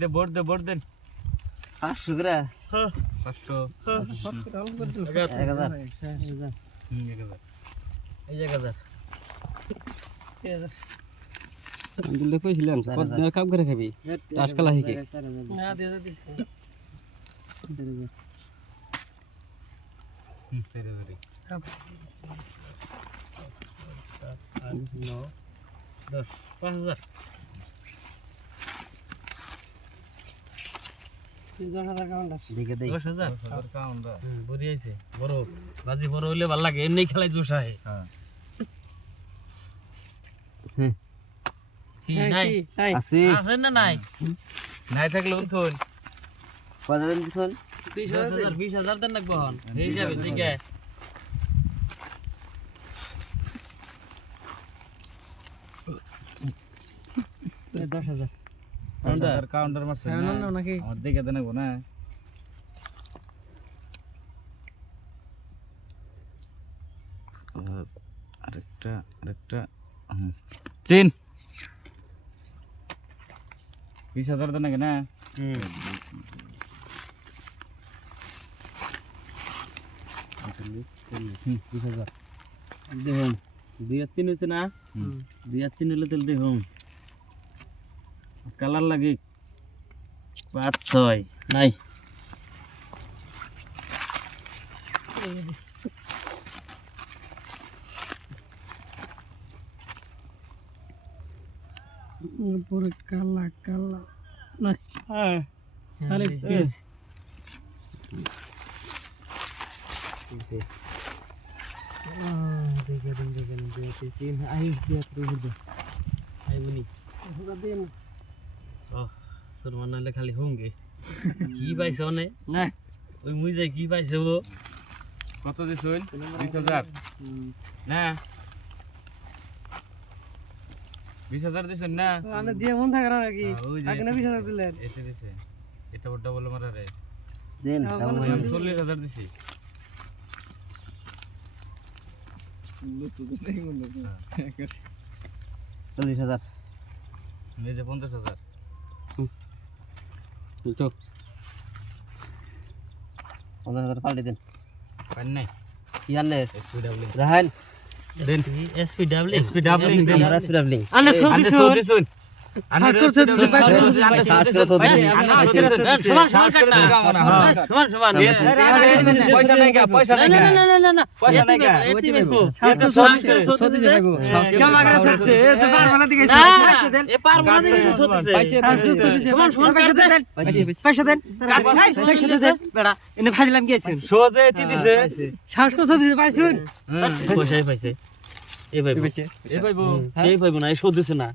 দে board দেন 500 করে 500 1000 এই জায়গা দিলে কইছিলাম কত কাম করে খাবি টাস খেলা হিকে না দিয়ে দিস তেরে 5000 10,000 কাউন্টার দিকে দেই 10000 কাউন্টার বড়ি আইছে বড় বাজি বড় হইলে ভালো লাগে এমনি খেলাই জোশ আহে কি নাই আছে আছে না নাই নাই থাকলে উঠুন কত দিন দিছন 20000 দেন লাগবো হন এই যাবে ঠিক আছে কাউন্টার মারছে না নাকি আমার দিকে দেন না আরেকটা চিন 20000 দেন নাকি না দেখুন 2003 হইছে না 2003 হলে তেল দেখুন কালার লাগে 5-6 নাই পুরো কালা কালা নাই আরে পেজ দেখেন আই দিয়া তো আই বনি দিন সুরমান নালে খালি হোঙ্গে কি পাইছ নে না ওই মুই যাই কি পাইছে ও কত দিছুন 20000 না 20000 দিছুন না মানে দিয়ে মন থাকে না নাকি আগে না 20,000 দিলেন এতে দিছে এটা বড় ডাবল মারা রে দেন আমি 40000 দিছি চল্লিশ হাজার এই যে 50000 তো 15,000 পাল্টে দেন পান নাই কি আনলে এসপিডব্লিউ রাহান দেন এসপিডব্লিউ দেন এসপিডব্লিউ আনে সব দিছুন আনার করছে সমান সমান কাটনা সমান পয়সা নাই পয়সা নাই না পয়সা নাই এটি দেখো কেমন লাগে সরছে এ তো পারবো না দিকে এ পারবো না দিকে সরছে সমান সমান পয়সা দেন পয়সা দেন বেড়া এনে ভাজলাম গিয়েছেন সোজে এটি দিছে সাহস করছে দিছে পাইছুন পয়সাই পাইছে এই ভাইবো না এই শোধ দিছে না